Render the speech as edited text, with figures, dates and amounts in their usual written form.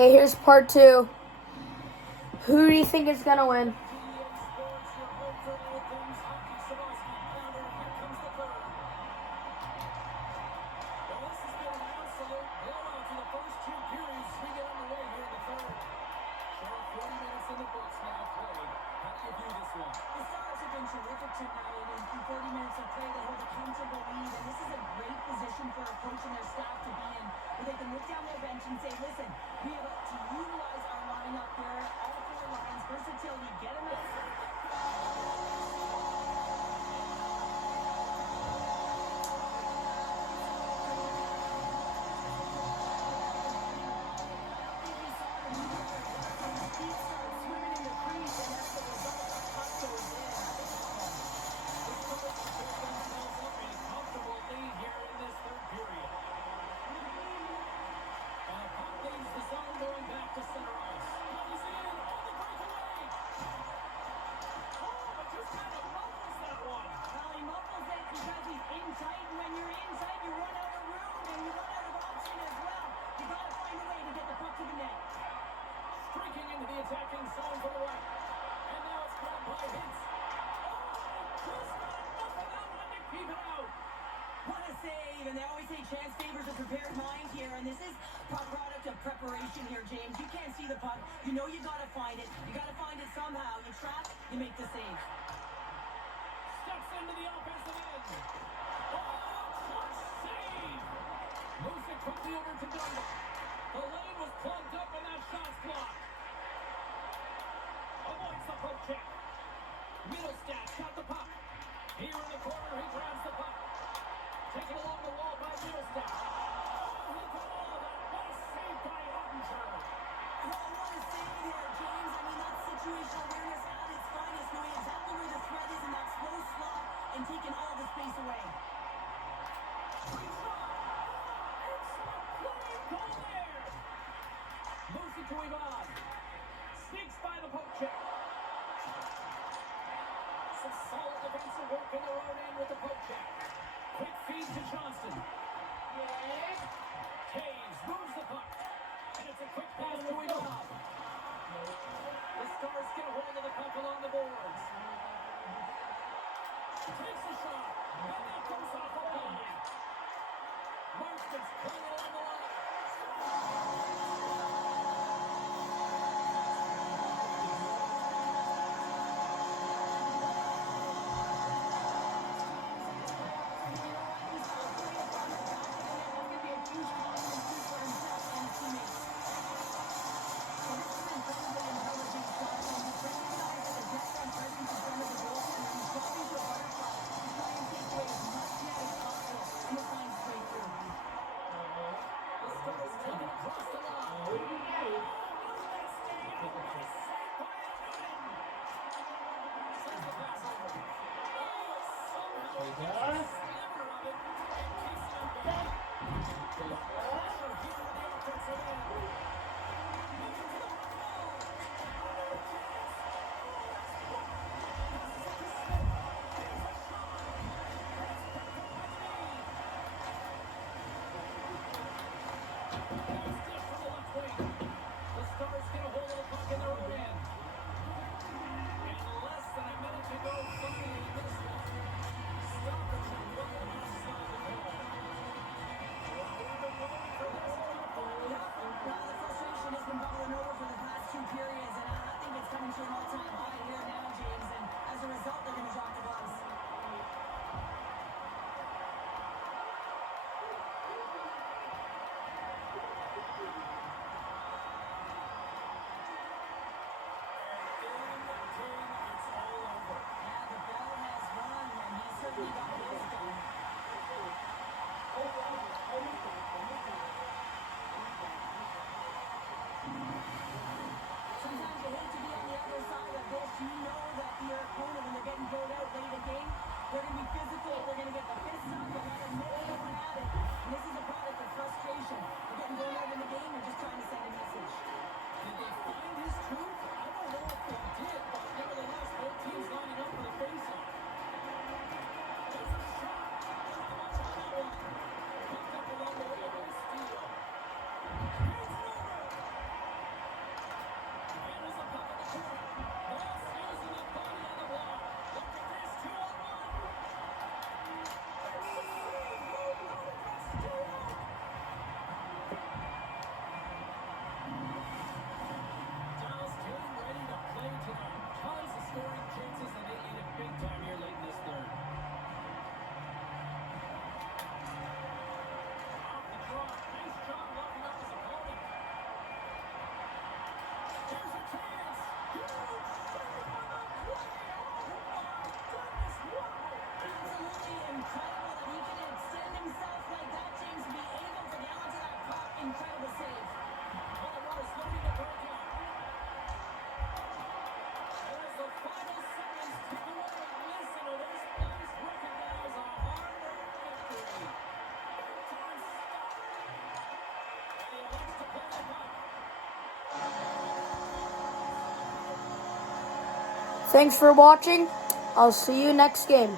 Okay, here's part two. Who do you think is going to win? And they always say chance favors a prepared mind here, and this is a product of preparation here, James. You can't see the puck. You know you gotta find it. You gotta find it somehow. You trap, you make the save. Steps into the offensive end. Oh, clutch save! Moves it quickly over to Dunbar. The lane was plugged up and that shot's blocked. Avoids the poke check. Middlestat got the puck. Here in the corner, he grabs the puck. Taken along the wall by Middlestat. Oh, he got all of that. What a save by Ottinger. Oh, what a save here, James. I mean, that's situational awareness at its finest, knowing exactly where the threat is in that slow slot and taking all the space away. Free shot. It's a flying goal there. Moves it to Ivan. Sneaks by the poke check. Some solid defensive work in their own end with the poke check. Quick feed to Johnston. Taves moves the puck. And it's a quick pass to Ivanov. The Stars get a hold of the puck along the boards. Takes a shot. And that goes off the line. Marston's playing along the line. Sometimes you hate to be on the other side of this. You know that your opponent, when they're getting goaled out late in the game, Thanks for watching. I'll see you next game.